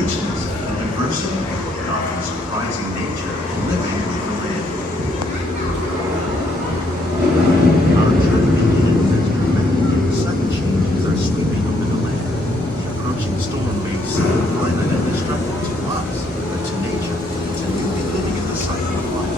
richness, the diversity, and often surprising nature living with the land. Our journey begins as we met sudden changes are sweeping over the land. The approaching storm may seem violent and destructive to us, but to nature, it's a new beginning in the cycle of life.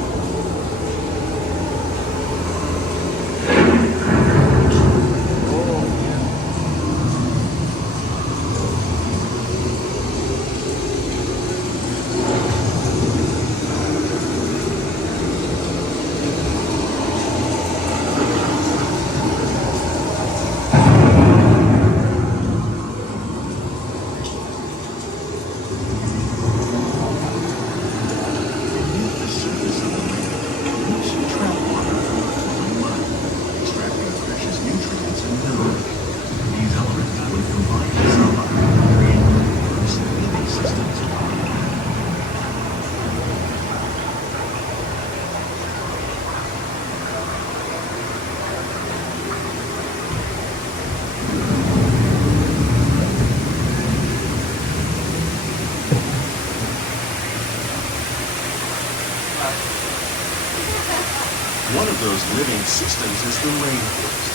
One of those living systems is the rainforest,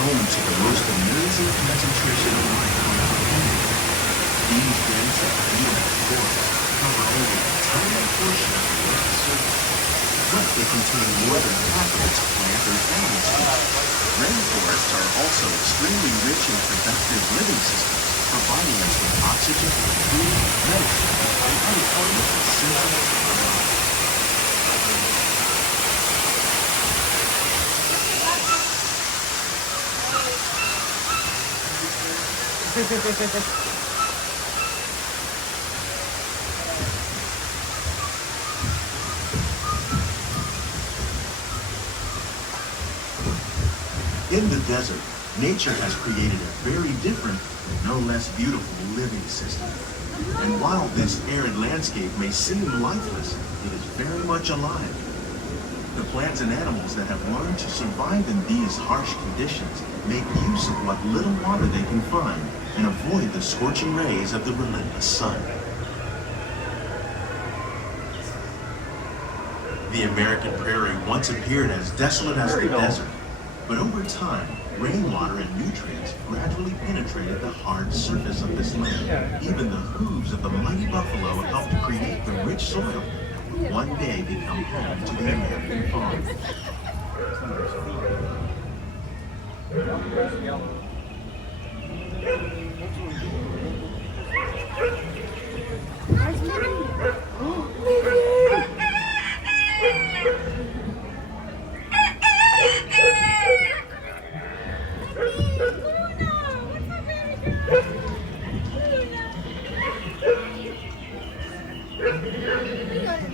home to the most amazing concentration of life on Earth. These dense and dynamic forests cover only a tiny portion of the Earth's surface, but they contain more than half of its plant and animal species. Rainforests are also extremely rich in productive living systems, providing us with oxygen, food, medicine, and other elements essential to our lives. In the desert, nature has created a very different, but no less beautiful living system. And while this arid landscape may seem lifeless, it is very much alive. The plants and animals that have learned to survive in these harsh conditions make use of what little water they can find and avoid the scorching rays of the relentless sun. The American prairie once appeared as desolate as the desert, but over time, rainwater and nutrients gradually penetrated the hard surface of this land. Even the hooves of the mighty buffalo helped create the rich soil that would one day become home to the American farm.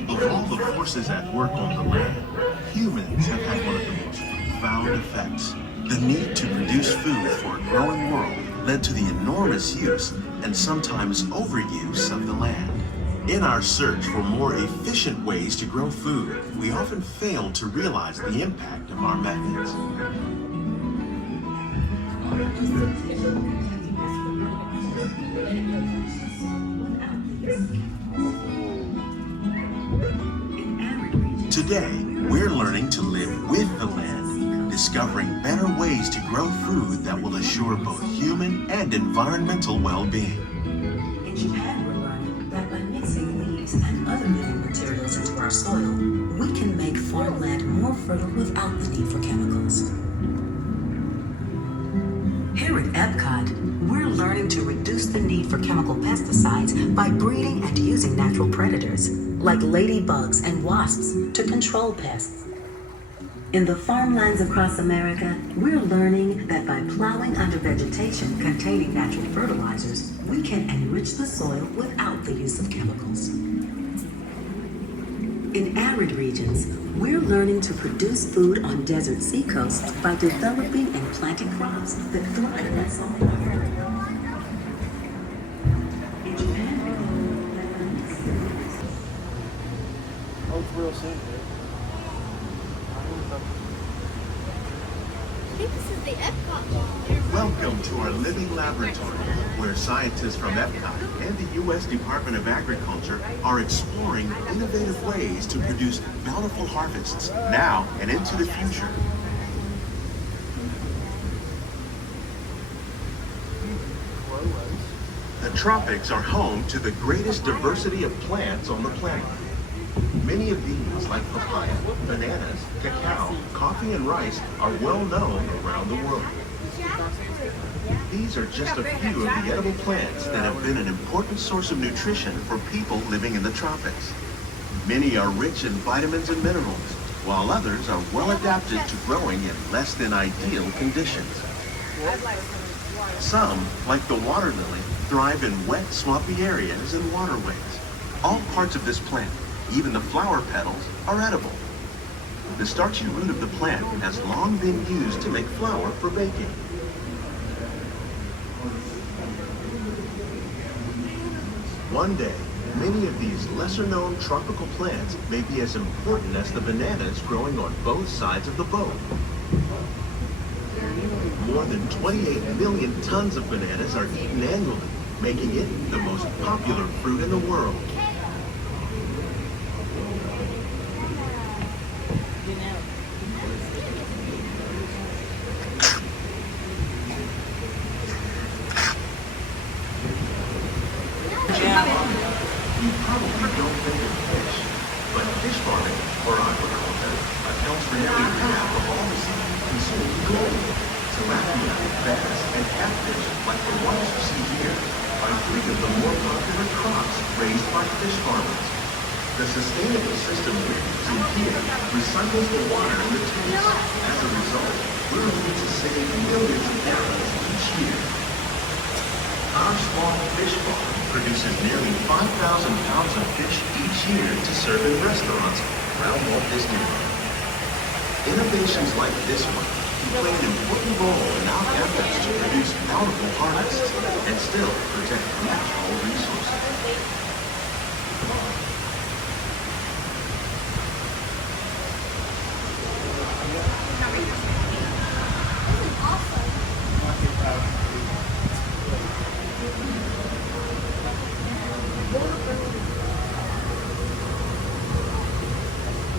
Of all the forces at work on the land, humans have had one of the most profound effects. The need to produce food for a growing world led to the enormous use and sometimes overuse of the land. In our search for more efficient ways to grow food, we often fail to realize the impact of our methods. Today, we're learning to live with the land, discovering better ways to grow food that will assure both human and environmental well-being. In Japan, we're learning that by mixing leaves and other living materials into our soil, we can make farmland more fertile without the need for chemicals. Here at Epcot, we're learning to reduce the need for chemical pesticides by breeding and using natural predators, like ladybugs and wasps, to control pests. In the farmlands across America, we're learning that by plowing under vegetation containing natural fertilizers, we can enrich the soil without the use of chemicals. In arid regions, we're learning to produce food on desert seacoasts by developing and planting crops that thrive in that salt water. In Japan, real soon, dude. I think this is the Epcot one. Welcome to our living laboratory, where scientists from Epcot and the U.S. Department of Agriculture are exploring innovative ways to produce bountiful harvests now and into the future. The tropics are home to the greatest diversity of plants on the planet. Many of these, like papaya, bananas, cacao, coffee, and rice, are well known around the world. These are just a few of the edible plants that have been an important source of nutrition for people living in the tropics. Many are rich in vitamins and minerals, while others are well adapted to growing in less than ideal conditions. Some, like the water lily, thrive in wet, swampy areas and waterways. All parts of this plant, even the flower petals, are edible. The starchy root of the plant has long been used to make flour for baking. One day, many of these lesser-known tropical plants may be as important as the bananas growing on both sides of the boat. More than 28 million tons of bananas are eaten annually, making it the most popular fruit in the world. You probably don't think of fish, but fish farming, or aquaculture, accounts for nearly half of all the seafood consumed globally. Tilapia, bass, and catfish, like the ones you see here, are three of the more popular crops raised by fish farmers. The sustainable system we're using here recycles the water in the tanks. As a result, we're able to save millions of gallons each year. Our small fish farm produces nearly 5,000 pounds of fish each year to serve in restaurants around Walt Disney World. Innovations like this one can play an important role in our efforts to produce bountiful harvests and still protect natural resources.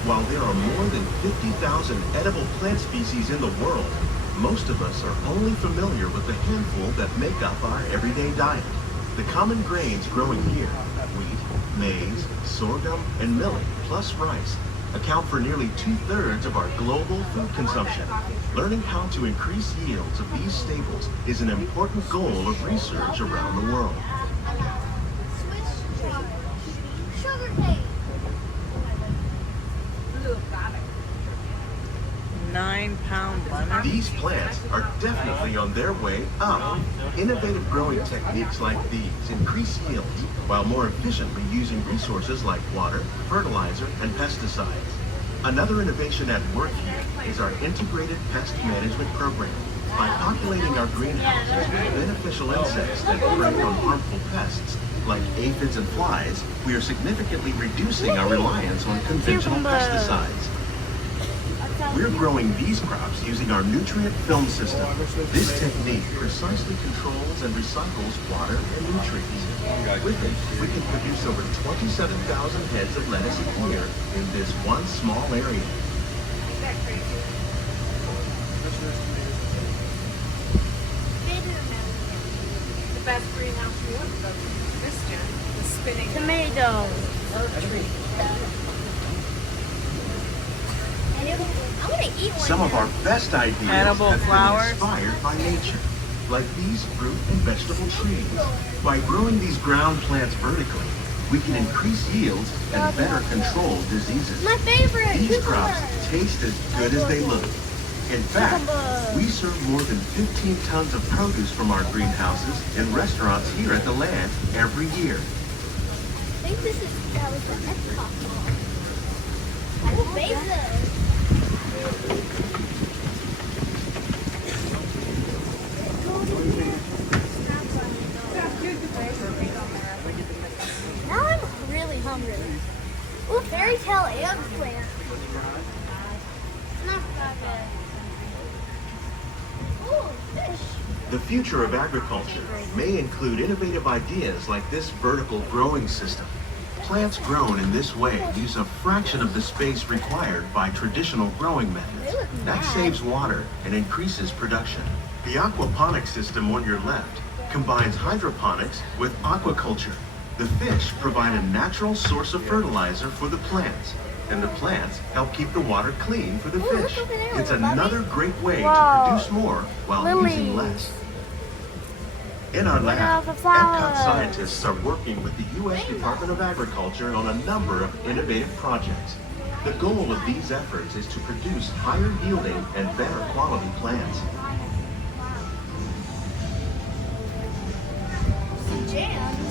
While there are more than 50,000 edible plant species in the world, most of us are only familiar with the handful that make up our everyday diet. The common grains growing here, wheat, maize, sorghum, and millet, plus rice, account for nearly 2/3 of our global food consumption. Learning how to increase yields of these staples is an important goal of research around the world. Sugar cane. 9-pound lemon. These plants are definitely on their way up. Innovative growing techniques like these increase yields while more efficiently using resources like water, fertilizer, and pesticides. Another innovation at work here is our integrated pest management program. By populating our greenhouses with beneficial insects that prey on harmful pests like aphids and flies, we are significantly reducing our reliance on conventional pesticides. We're growing these crops using our nutrient film system. This technique precisely controls and recycles water and nutrients. With it, we can produce over 27,000 heads of lettuce a year in this one small area. The best greenhouse you want is this gen, the spinning Tomatoes. tree. I want to eat one. Some of our best ideas Edible have flowers. been inspired by nature, like these fruit and vegetable trees. By growing these ground plants vertically, we can increase yields and better control diseases. My favorite. These crops taste as good as they look. In fact, Cucumber. we serve more than 15 tons of produce from our greenhouses in restaurants here at the land every year. I think this is that was the Epcot. Oh, basil. Now I'm really hungry. Ooh, fairy tale eggplant. Not that good. Ooh, fish. The future of agriculture may include innovative ideas like this vertical growing system. Plants grown in this way use a fraction of the space required by traditional growing methods. That saves water and increases production. The aquaponics system on your left combines hydroponics with aquaculture. The fish provide a natural source of fertilizer for the plants, and the plants help keep the water clean for the fish. look over there, It's Bubby. another great way Whoa. to produce more while using Lilies. less. In our Look at lab, all the Epcot flowers. scientists are working with the U.S. Department of Agriculture on a number of innovative projects. The goal of these efforts is to produce higher yielding and better quality plants. Some jam.